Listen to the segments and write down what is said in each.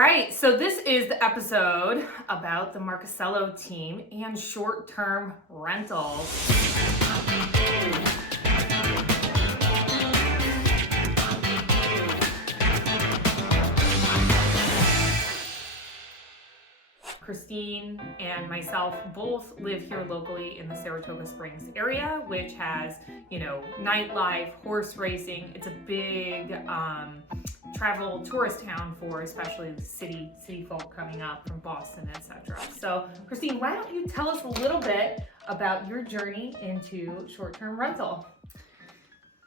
right, so this is the episode about the Marchesiello team and short-term rentals. Christine and myself both live here locally in the Saratoga Springs area, which has, nightlife, horse racing. It's a big travel tourist town for especially the city folk coming up from Boston, etc. So, Christine, why don't you tell us a little bit about your journey into short-term rental?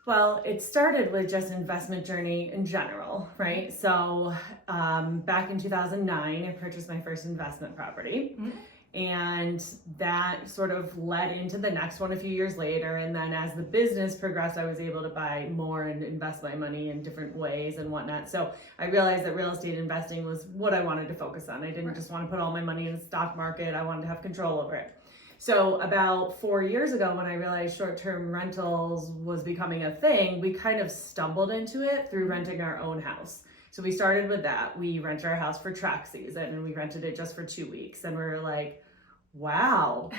Well, it started with just investment journey in general, right? So back in 2009, I purchased my first investment property. Mm-hmm. And that sort of led into the next one a few years later. And then as the business progressed, I was able to buy more and invest my money in different ways and whatnot. So I realized that real estate investing was what I wanted to focus on. I didn't just want to put all my money in the stock market. I wanted to have control over it. So about 4 years ago, when I realized short-term rentals was becoming a thing, we kind of stumbled into it through renting our own house. So we started with that. We rented our house for track season and we rented it just for 2 weeks. And we were like, wow,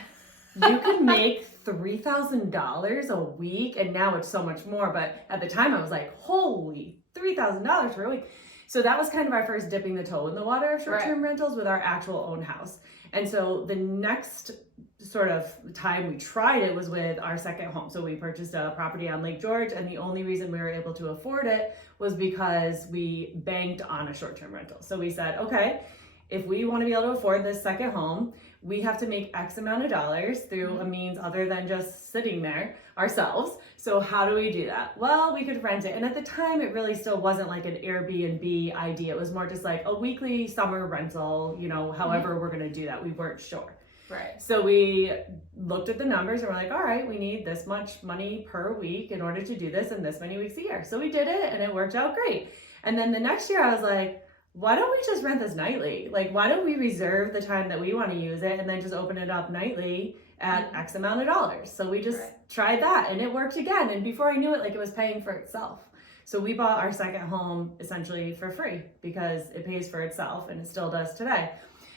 you can make $3,000 a week. And now it's so much more. But at the time I was like, holy, $3,000 for a week. So that was kind of our first dipping the toe in the water of short-term rentals with our actual own house. And so the next sort of time we tried it was with our second home. So we purchased a property on Lake George, and the only reason we were able to afford it was because we banked on a short-term rental. So we said, okay, if we want to be able to afford this second home, we have to make X amount of dollars through a means other than just sitting there ourselves. So how do we do that? Well, we could rent it. And at the time, it really still wasn't like an Airbnb idea. It was more just like a weekly summer rental, however we're going to do that. We weren't sure. Right. So we looked at the numbers and we're like, all right, we need this much money per week in order to do this and this many weeks a year. So we did it and it worked out great. And then the next year I was like, why don't we just rent this nightly? Like, why don't we reserve the time that we want to use it and then just open it up nightly at X amount of dollars? So we just tried that and it worked again. And before I knew it, it was paying for itself. So we bought our second home essentially for free because it pays for itself and it still does today.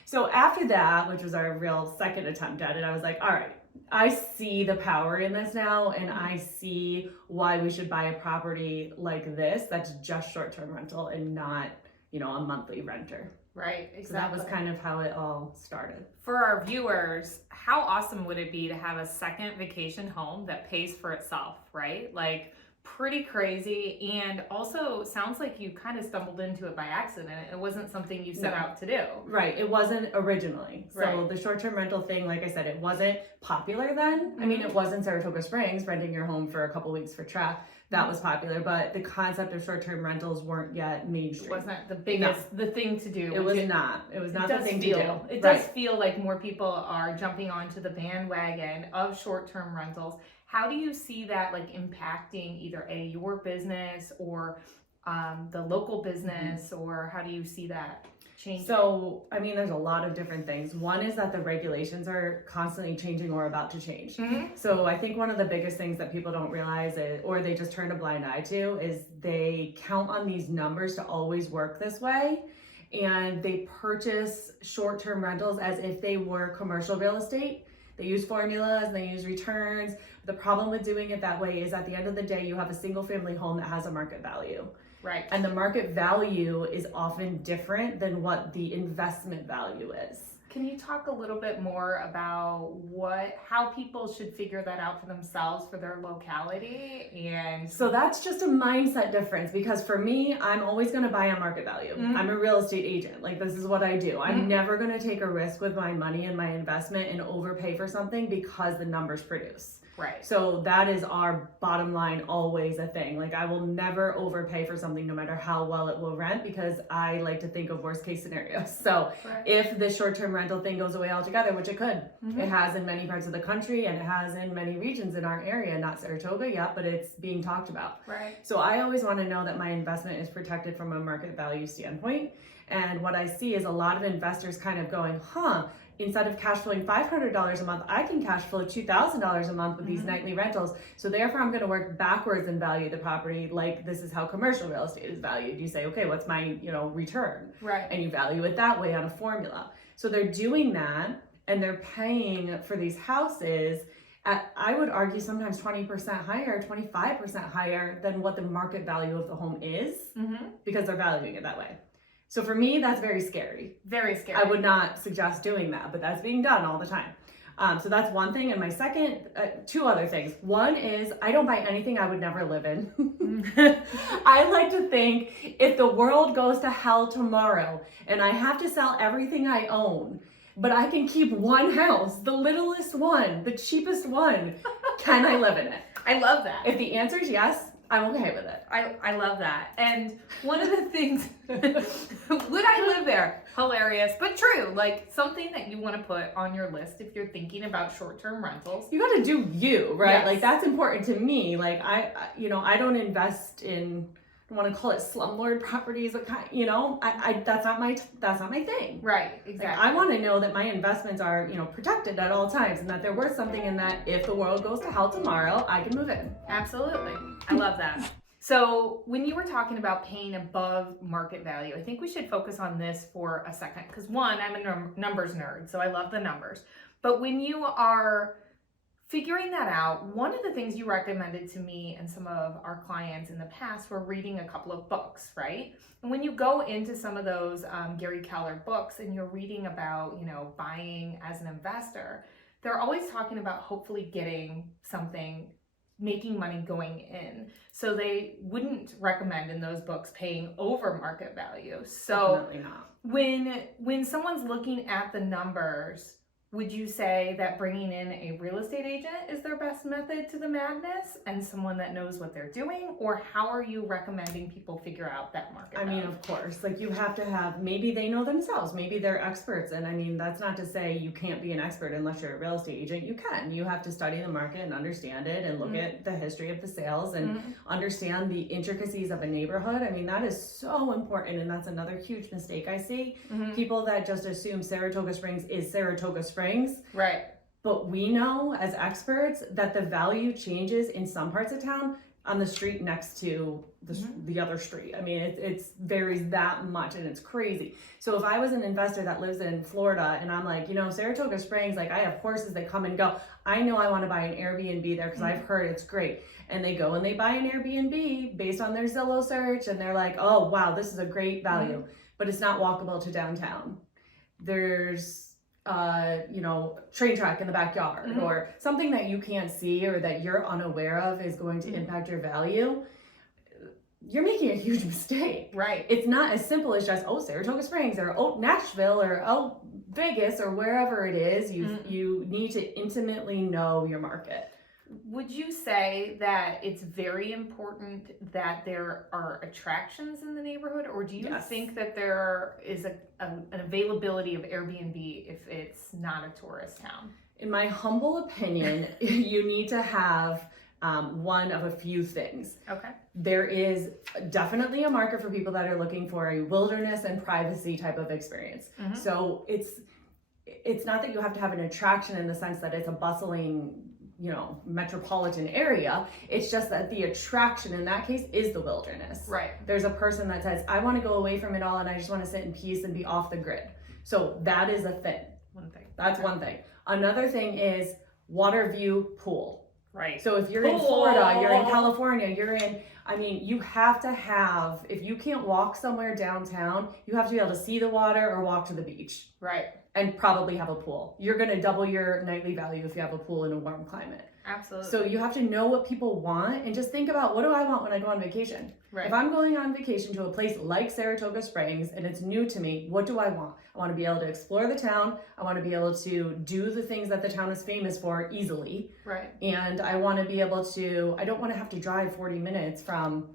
So after that, which was our real second attempt at it, I was like, all right, I see the power in this now and I see why we should buy a property like this that's just short-term rental and not a monthly renter. Right, exactly. So that was kind of how it all started. For our viewers, how awesome would it be to have a second vacation home that pays for itself, right? Pretty crazy, and also sounds like you kind of stumbled into it by accident. It wasn't something you set out to do. Right, it wasn't originally. So the short-term rental thing, like I said, it wasn't popular then. Mm-hmm. I mean, it was in Saratoga Springs, renting your home for a couple weeks for track. That was popular, but the concept of short-term rentals weren't yet mainstream. It wasn't the biggest, the thing to do. It was not the thing to do. It does feel like more people are jumping onto the bandwagon of short-term rentals. How do you see that impacting either your business or the local business, or how do you see that changing? So, I mean, there's a lot of different things. One is that the regulations are constantly changing or about to change. Mm-hmm. So I think one of the biggest things that people don't realize or they just turn a blind eye to is they count on these numbers to always work this way. And they purchase short-term rentals as if they were commercial real estate. They use formulas and they use returns. The problem with doing it that way is at the end of the day, you have a single family home that has a market value. Right. And the market value is often different than what the investment value is. Can you talk a little bit more about how people should figure that out for themselves for their locality? And so that's just a mindset difference, because for me, I'm always going to buy on market value. Mm-hmm. I'm a real estate agent. This is what I do. Mm-hmm. I'm never going to take a risk with my money and my investment and overpay for something because the numbers produce. Right. So that is our bottom line, always a thing. I will never overpay for something no matter how well it will rent, because I like to think of worst case scenarios. So if the short-term rental thing goes away altogether, which it could, it has in many parts of the country and it has in many regions in our area, not Saratoga yet, but it's being talked about. Right. So I always want to know that my investment is protected from a market value standpoint. And what I see is a lot of investors kind of going, instead of cash flowing $500 a month, I can cash flow $2,000 a month with these nightly rentals. So therefore I'm going to work backwards and value the property. Like this is how commercial real estate is valued. You say, okay, what's my, return? Right. And you value it that way on a formula. So they're doing that and they're paying for these houses at, I would argue, sometimes 20% higher, 25% higher than what the market value of the home is, because they're valuing it that way. So for me, that's very scary. Very scary. I would not suggest doing that, but that's being done all the time. So that's one thing. And my second, two other things. One is I don't buy anything I would never live in. I like to think if the world goes to hell tomorrow and I have to sell everything I own, but I can keep one house, the littlest one, the cheapest one, can I live in it? I love that. If the answer is yes, I'm okay with it. I love that. And one of the things, would I live there? Hilarious, but true. Like something that you want to put on your list if you're thinking about short-term rentals. You got to do you, right? Yes. Like that's important to me. Like I don't invest in, I don't want to call it slumlord properties. That's not my thing. Right, exactly. Like, I want to know that my investments are, protected at all times and that they're worth something and that if the world goes to hell tomorrow, I can move in. Absolutely. I love that. So when you were talking about paying above market value, I think we should focus on this for a second. Because one, I'm a numbers nerd, so I love the numbers. But when you are figuring that out, one of the things you recommended to me and some of our clients in the past were reading a couple of books, right? And when you go into some of those Gary Keller books and you're reading about, buying as an investor, they're always talking about hopefully getting something, making money going in. So they wouldn't recommend in those books paying over market value. So Definitely not. When someone's looking at the numbers, would you say that bringing in a real estate agent is their best method to the madness and someone that knows what they're doing? Or how are you recommending people figure out that market value? Of course, like you have to have, maybe they know themselves, maybe they're experts. And that's not to say you can't be an expert unless you're a real estate agent. You can. You have to study the market and understand it and look at the history of the sales and understand the intricacies of a neighborhood. That is so important. And that's another huge mistake I see. People that just assume Saratoga Springs is Saratoga Springs. Right. But we know as experts that the value changes in some parts of town on the street next to the other street. It varies that much and it's crazy. So if I was an investor that lives in Florida and I'm like, Saratoga Springs, like I have horses that come and go. I know I want to buy an Airbnb there because I've heard it's great. And they go and they buy an Airbnb based on their Zillow search and they're like, oh, wow, this is a great value. But it's not walkable to downtown. There's train track in the backyard or something that you can't see or that you're unaware of is going to impact your value, you're making a huge mistake. Right. It's not as simple as just, Saratoga Springs or Nashville or Vegas or wherever it is. You need to intimately know your market. Would you say that it's very important that there are attractions in the neighborhood, or do you think that there is an availability of Airbnb if it's not a tourist town? In my humble opinion, you need to have one of a few things. Okay. There is definitely a market for people that are looking for a wilderness and privacy type of experience. So it's not that you have to have an attraction in the sense that it's a bustling metropolitan area. It's just that the attraction in that case is the wilderness. Right. There's a person that says, I want to go away from it all and I just want to sit in peace and be off the grid. So that is a thing. One thing. That's one thing. Another thing is water view pool. Right. So if you're in Florida, you're in California, you have to have, if you can't walk somewhere downtown, you have to be able to see the water or walk to the beach. Right. And probably have a pool. You're going to double your nightly value if you have a pool in a warm climate. Absolutely. So you have to know what people want and just think about, what do I want when I go on vacation? Right. If I'm going on vacation to a place like Saratoga Springs and it's new to me, what do I want? I want to be able to explore the town. I want to be able to do the things that the town is famous for easily. Right. And I want to be able to, I don't want to have to drive 40 minutes from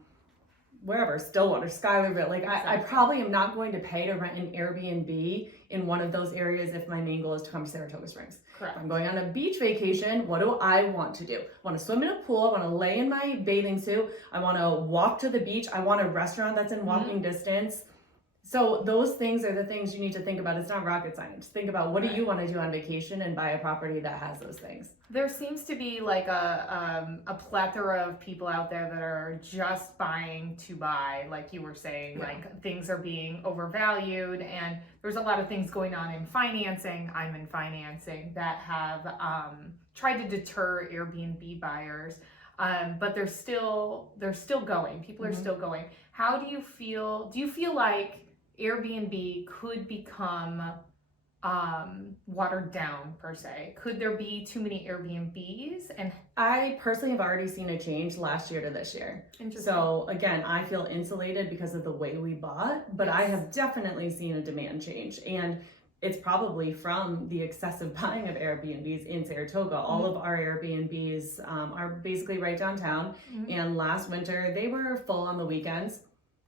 wherever, Stillwater, Schuylerville. Like I probably am not going to pay to rent an Airbnb in one of those areas if my main goal is to come to Saratoga Springs. Correct. If I'm going on a beach vacation, what do I want to do? I want to swim in a pool. I want to lay in my bathing suit. I want to walk to the beach. I want a restaurant that's in walking distance. So those things are the things you need to think about. It's not rocket science. Think about what do you want to do on vacation and buy a property that has those things. There seems to be like a plethora of people out there that are just buying to buy, like you were saying, like things are being overvalued, and there's a lot of things going on in financing. I'm in financing that have tried to deter Airbnb buyers. But they're still going. People are still going. How do you feel? Do you feel like Airbnb could become watered down per se? Could there be too many Airbnbs? And I personally have already seen a change last year to this year. So again, I feel insulated because of the way we bought, but I have definitely seen a demand change, and it's probably from the excessive buying of Airbnbs in Saratoga. All of our Airbnbs are basically right downtown. And last winter, they were full on the weekends.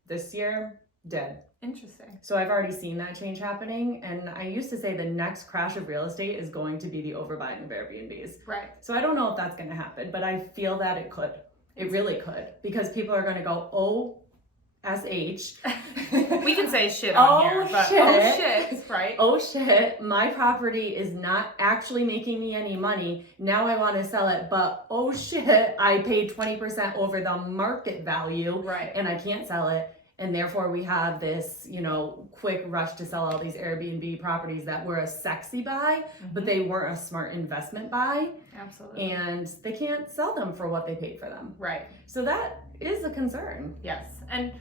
This year, dead. Interesting. So I've already seen that change happening. And I used to say the next crash of real estate is going to be the overbuying of Airbnbs. Right. So I don't know if that's going to happen, but I feel that it could. It really could. Because people are going to go, oh, SH. We can say shit on here, but oh shit, right? Oh shit, my property is not actually making me any money. Now I want to sell it, but oh shit, I paid 20% over the market value, right? And I can't sell it. And therefore we have this, quick rush to sell all these Airbnb properties that were a sexy buy, but they weren't a smart investment buy. Absolutely. And they can't sell them for what they paid for them. Right. So that is a concern. Yes. And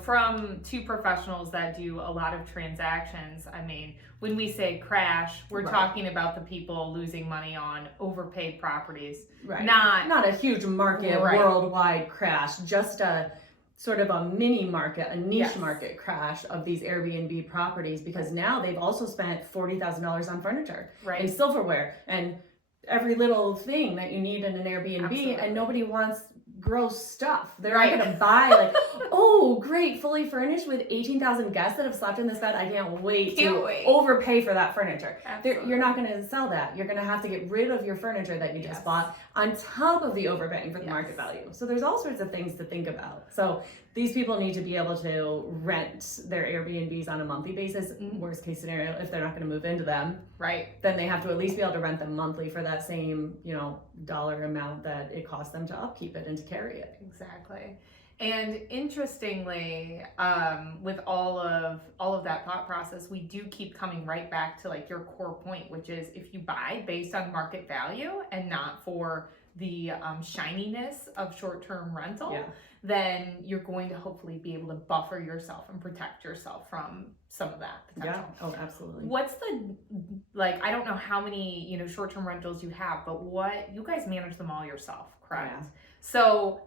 from two professionals that do a lot of transactions, I mean, when we say crash, we're talking about the people losing money on overpaid properties. Right. Not a huge market worldwide crash, just a sort of a mini market, a niche market crash of these Airbnb properties, because now they've also spent $40,000 on furniture and silverware and every little thing that you need in an Airbnb, and nobody wants gross stuff. They're not going to buy like, oh, great, fully furnished with 18,000 guests that have slept in this bed. I can't wait to overpay for that furniture. You're not going to sell that. You're going to have to get rid of your furniture that you just bought on top of the overpaying for the market value. So there's all sorts of things to think about. So these people need to be able to rent their Airbnbs on a monthly basis. Worst case scenario, if they're not going to move into them, then they have to at least be able to rent them monthly for that same, dollar amount that it costs them to upkeep it and to carry it. Exactly. And interestingly, with all of that thought process, we do keep coming right back to like your core point, which is if you buy based on market value and not for the shininess of short-term rental, then you're going to hopefully be able to buffer yourself and protect yourself from some of that potential. Yeah. Oh, absolutely. What's I don't know how many, short-term rentals you have, but you guys manage them all yourself, correct? Yeah. So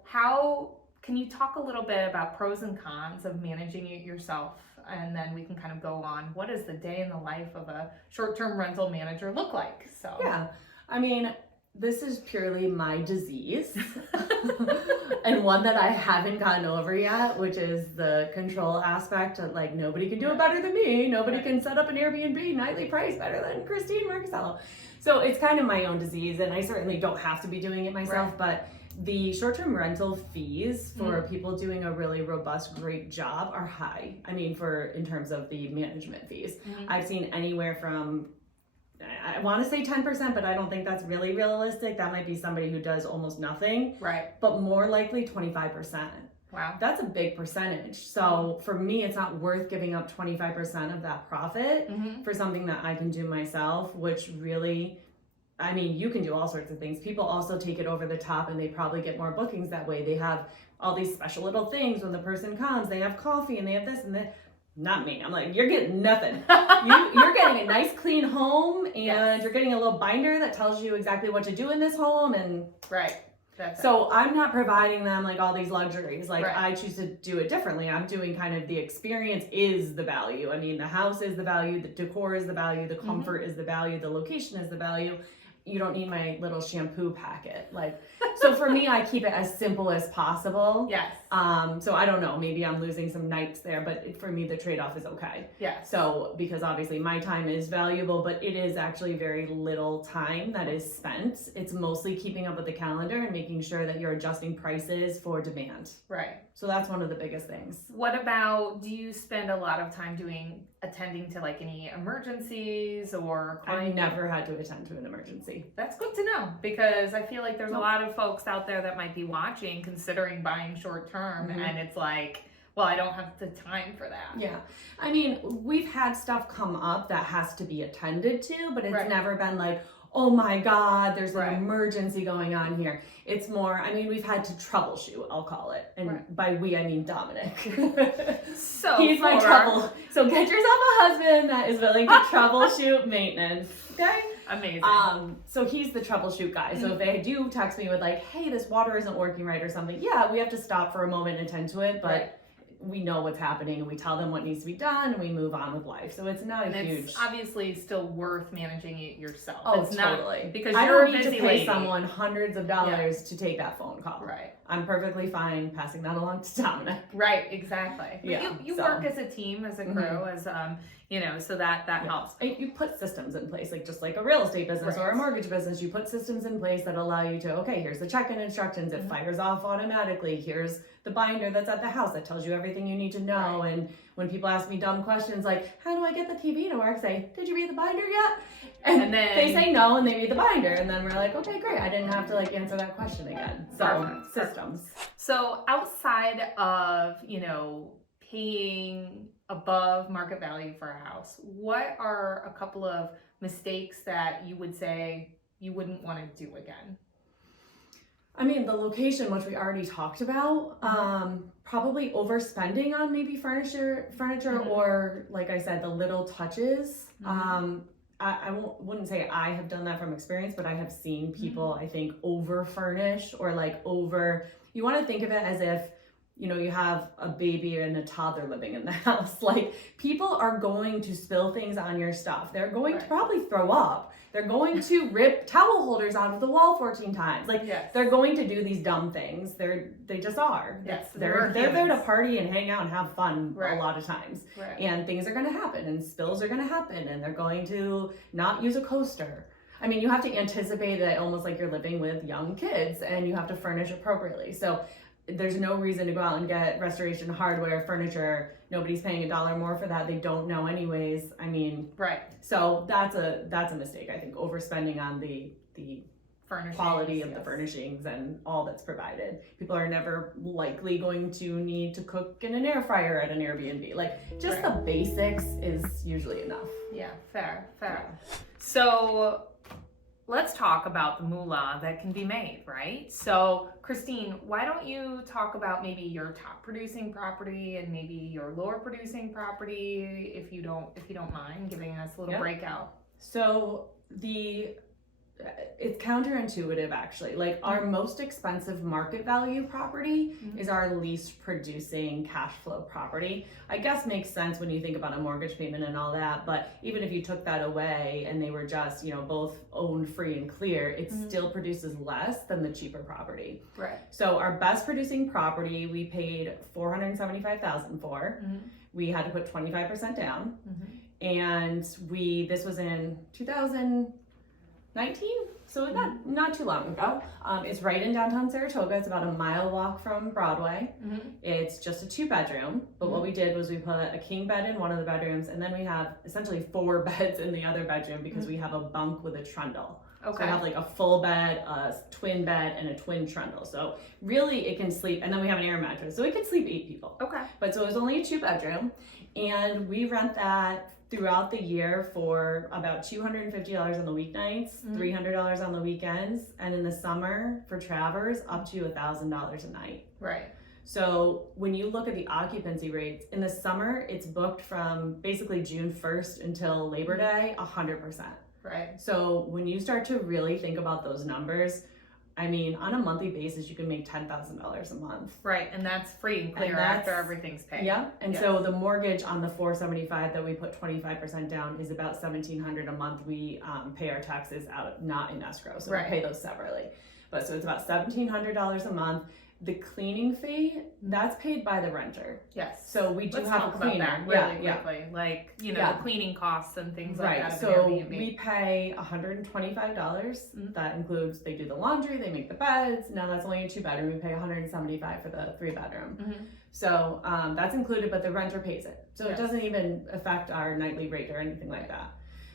can you talk a little bit about pros and cons of managing it yourself? And then we can kind of go on. What does the day in the life of a short-term rental manager look like? So yeah, I mean, this is purely my disease and one that I haven't gotten over yet, which is the control aspect of like, nobody can do it better than me. Nobody can set up an Airbnb nightly price better than Christine Marchesiello. So it's kind of my own disease, and I certainly don't have to be doing it myself, but the short-term rental fees for people doing a really robust, great job are high. I mean, in terms of the management fees, I've seen anywhere from, I want to say 10%, but I don't think that's really realistic. That might be somebody who does almost nothing. Right. But more likely 25%. Wow. That's a big percentage. So for me, it's not worth giving up 25% of that profit for something that I can do myself, which really, I mean, you can do all sorts of things. People also take it over the top, and they probably get more bookings that way. They have all these special little things when the person comes. They have coffee and they have this and that. Not me. I'm like, you're getting nothing. You're getting a nice clean home, and you're getting a little binder that tells you exactly what to do in this home. And so I'm not providing them like all these luxuries. Like I choose to do it differently. I'm doing kind of the experience is the value. I mean, the house is the value, the decor is the value, the comfort is the value, the location is the value. you don't need my little shampoo packet. Like, so for me, I keep it as simple as possible. Yes. So I don't know, maybe I'm losing some nights there, but for me, the trade-off is okay. Yes. So, because obviously my time is valuable, but it is actually very little time that is spent. It's mostly keeping up with the calendar and making sure that you're adjusting prices for demand. Right. So that's one of the biggest things. What about, do you spend a lot of time attending to like any emergencies or I've never had to attend to an emergency. That's good to know, because I feel like there's a lot of folks out there that might be watching, considering buying short term, and it's like, well, I don't have the time for that. Yeah. I mean, we've had stuff come up that has to be attended to, but it's never been like, oh my God, there's an emergency going on here. It's more, I mean, we've had to troubleshoot, I'll call it. And by we, I mean Dominic. So he's my trouble. So get yourself a husband that is willing to troubleshoot maintenance. Okay? Amazing. So he's the troubleshoot guy. So if they do text me with like, hey, this water isn't working right or something, yeah, we have to stop for a moment and attend to it, but we know what's happening and we tell them what needs to be done and we move on with life. So it's not huge. It's obviously still worth managing it yourself. Oh, it's totally. Not, because I you're don't need a busy to pay lady. someone hundreds of dollars to take that phone call. Right. I'm perfectly fine passing that along to Dominic. Right, exactly. Yeah, you work as a team, as a crew, as so that helps. You put systems in place, like just like a real estate business or a mortgage business, you put systems in place that allow you to, okay, here's the check-in instructions, it fires off automatically, here's the binder that's at the house that tells you everything you need to know. And when people ask me dumb questions like, how do I get the TV to work? Say, did you read the binder yet? And then they say no and they read the binder, and then we're like, okay, great, I didn't have to like answer that question again. So systems. So outside of paying above market value for a house, what are a couple of mistakes that you would say you wouldn't want to do again? I mean, the location, which we already talked about, probably overspending on maybe furniture, or like I said, the little touches. I wouldn't say I have done that from experience, but I have seen people, I think, over furnish or like you want to think of it as if, you have a baby and a toddler living in the house. Like, people are going to spill things on your stuff. They're going to probably throw up. They're going to rip towel holders out of the wall 14 times. Like, they're going to do these dumb things. They just are. Yes, they're there to party and hang out and have fun a lot of times. Right. And things are going to happen and spills are going to happen and they're going to not use a coaster. I mean, you have to anticipate that almost like you're living with young kids and you have to furnish appropriately. So there's no reason to go out and get restoration hardware, furniture. Nobody's paying $1 more for that. They don't know anyways. I mean, so that's a mistake. I think overspending on the quality of the furnishings and all that's provided. People are never likely going to need to cook in an air fryer at an Airbnb. Like, just the basics is usually enough. Yeah, fair. So let's talk about the moolah that can be made, right? So Christine, why don't you talk about maybe your top producing property and maybe your lower producing property, if you don't mind giving us a little breakout. So it's counterintuitive actually. Like, our most expensive market value property is our least producing cash flow property. I guess makes sense when you think about a mortgage payment and all that, but even if you took that away and they were just, both owned free and clear, it still produces less than the cheaper property. Right. So our best producing property, we paid $475,000 for. We had to put 25% down. And this was in 2019, so not too long ago. It's right in downtown Saratoga. It's about a mile walk from Broadway. It's just a 2-bedroom, but what we did was we put a king bed in one of the bedrooms, and then we have essentially 4 beds in the other bedroom because we have a bunk with a trundle. Okay. So we have like a full bed, a twin bed, and a twin trundle. So really it can sleep, and then we have an air mattress, so it can sleep 8 people. Okay. But so it was only a 2-bedroom, and we rent that throughout the year for about $250 on the weeknights, $300 on the weekends, and in the summer for travelers up to $1,000 a night. Right. So when you look at the occupancy rates, in the summer it's booked from basically June 1st until Labor Day, 100%. Right. So when you start to really think about those numbers, I mean, on a monthly basis, you can make $10,000 a month. Right, and that's free and clear after everything's paid. Yeah, and so the mortgage on the 475 that we put 25% down is about $1,700 a month. We pay our taxes out, not in escrow, so we pay those separately. But so it's about $1,700 a month. The cleaning fee, that's paid by the renter. Yes. So we do have a cleaner. About that really quickly. Like, you know, the cleaning costs and things like that. So we pay $125. That includes, they do the laundry, they make the beds. Now that's only a 2-bedroom. We pay $175 for the 3-bedroom. So that's included, but the renter pays it. So it doesn't even affect our nightly rate or anything like that.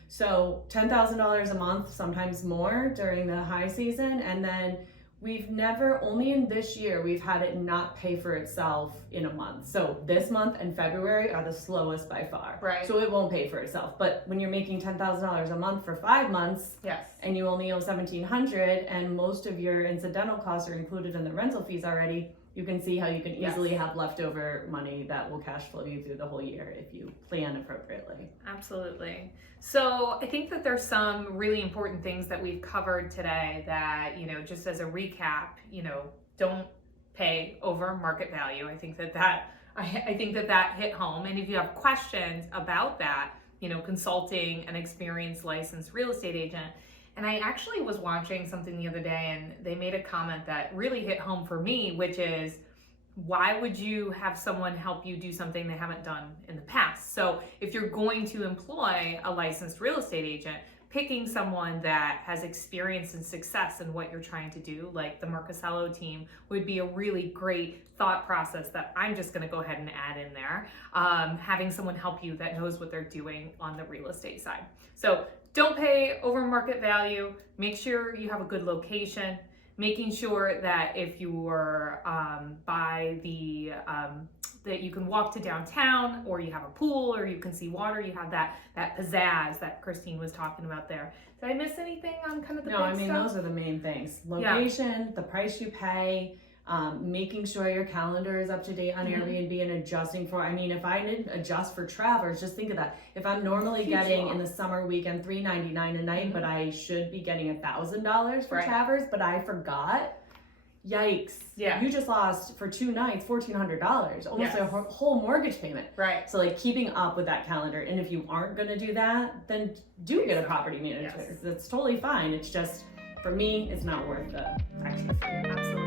So $10,000 a month, sometimes more during the high season. And then we've never, only in this year, we've had it not pay for itself in a month. So this month and February are the slowest by far. Right. So it won't pay for itself. But when you're making $10,000 a month for 5 months, and you only owe $1,700, and most of your incidental costs are included in the rental fees already, you can see how you can easily have leftover money that will cash flow you through the whole year if you plan appropriately. Absolutely. So I think that there's some really important things that we've covered today that, you know, just as a recap, you know, don't pay over market value. I think that hit home. And if you have questions about that, you know, consulting an experienced licensed real estate agent. And I actually was watching something the other day and they made a comment that really hit home for me, which is, why would you have someone help you do something they haven't done in the past? So if you're going to employ a licensed real estate agent, picking someone that has experience and success in what you're trying to do, like the Marchesiello team, would be a really great thought process that I'm just gonna go ahead and add in there. Having someone help you that knows what they're doing on the real estate side. So don't pay over market value, make sure you have a good location, making sure that if you're by the, that you can walk to downtown, or you have a pool, or you can see water, you have that pizzazz that Christine was talking about there. Did I miss anything on kind of the big stuff? Those are the main things. Location, the price you pay, making sure your calendar is up to date on Airbnb and adjusting for, I mean, if I didn't adjust for travelers, just think of that. If I'm normally getting in the summer weekend $399 a night, but I should be getting $1,000 for travelers, but I forgot, yikes. Yeah. You just lost for 2 nights $1,400, almost a whole mortgage payment. Right. So like keeping up with that calendar. And if you aren't going to do that, then do get a property manager. That's totally fine. It's just, for me, it's not worth the extra fee. Absolutely.